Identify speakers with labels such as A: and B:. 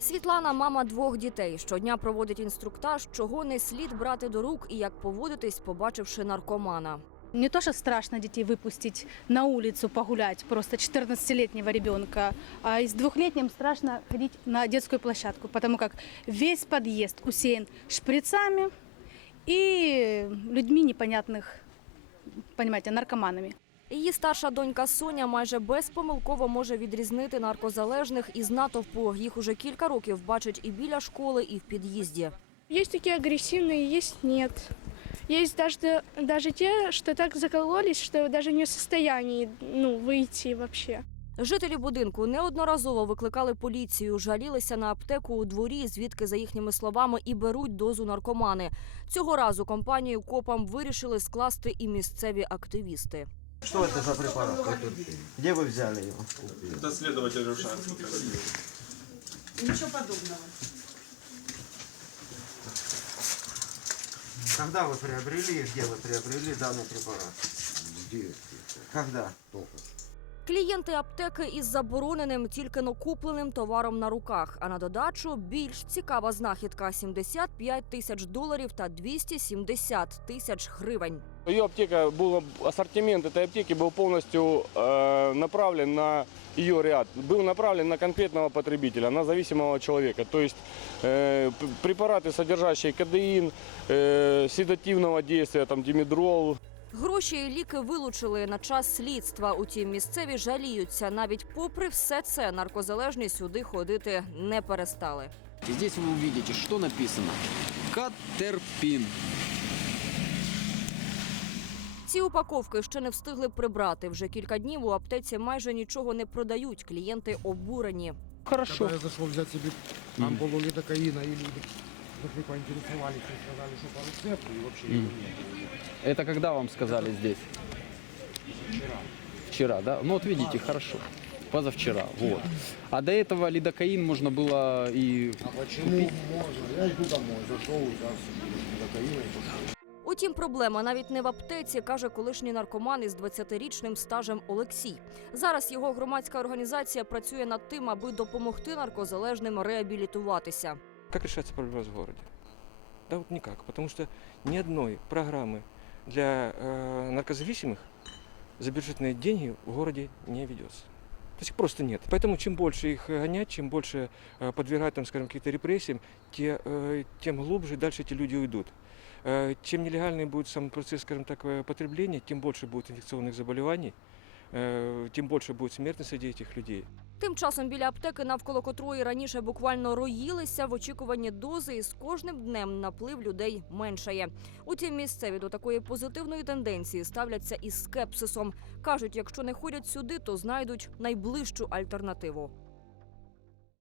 A: Світлана мама двох дітей. Щодня проводить інструктаж, чого не слід брати до рук і як поводитись, побачивши наркомана.
B: Не то, что страшно детей выпустить на улицу погулять, просто 14-летнего ребенка, а и с двухлетним страшно ходить на детскую площадку, потому как весь подъезд усеян шприцами и людьми непонятных, понимаете, наркоманами.
A: Її старша донька Соня майже безпомилково може відрізнити наркозалежних із натовпу. Їх уже кілька років бачить і біля школи, і в під'їзді.
C: Такие агрессивные, есть нет. Есть даже, даже те, что так закололись, что даже не в состоянии ну, выйти вообще.
A: Жителі будинку неодноразово викликали поліцію, жалілися на аптеку у дворі, звідки, за їхніми словами, і беруть дозу наркомани. Цього разу компанію копам вирішили скласти і місцеві активісти.
D: Что это за препарат? Где вы взяли его?
E: Это следователь Рушанский.
D: Когда вы приобрели и где вы приобрели данный препарат? Где? Когда?
A: Клієнти аптеки із забороненим тільки но купленим товаром на руках. А на додачу більш цікава знахідка: 75 тисяч доларів та 270 тисяч гривень.
F: Ее аптека был ассортимент этой аптеки был полностью э, направлен на ее ряд, был направлен на конкретного потребителя, на зависимого человека. То есть э, п- препараты, содержащие кадеин, э, седативного действия, там димедрол,
A: Гроші і ліки вилучили на час слідства. Утім, місцеві жаліються. Навіть попри все це, наркозалежні сюди ходити не перестали.
G: И Здесь вы увидите, что написано. Катерпин.
A: Ці упаковки ще не встигли прибрати. Вже кілька днів у аптеці майже нічого не продають. Клієнти обурені.
B: Хорошо.
H: Когда я зашел взять себе ампулу лидокаина или вот вы поинтересовались и сказали, что по рецепту, и вообще его нет.
G: Это когда вам сказали здесь? Вчера. Вчера, да? Ну вот видите, хорошо. Позавчера, вот. А до этого лидокаин можно было и...
H: А почему можно? Я иду домой, зашел, взял себе лидокаина и пошел.
A: Утім, проблема навіть не в аптеці, каже колишній наркоман із 20-річним стажем Олексій. Зараз його громадська організація працює над тим, аби допомогти наркозалежним реабілітуватися.
I: Как решается проблема в городе? Да вот никак, потому что ни одной программы для э, наркозависимых за бюджетные деньги в городе не ведется. То есть их просто нет. Поэтому чем больше их гонять, чем больше э, подвергать, там, скажем, каким-то репрессиям, те, э, тем глубже дальше эти люди уйдут. Э, чем нелегальный будет сам процесс, скажем так, э, потребления, тем больше будет инфекционных заболеваний, э, тем больше будет смертность среди этих людей.
A: Тим часом біля аптеки, навколо котрої раніше буквально роїлися в очікуванні дози, і з кожним днем наплив людей меншає. Утім, місцеві до такої позитивної тенденції ставляться із скепсисом. кажуть, якщо не ходять сюди, то знайдуть найближчу альтернативу.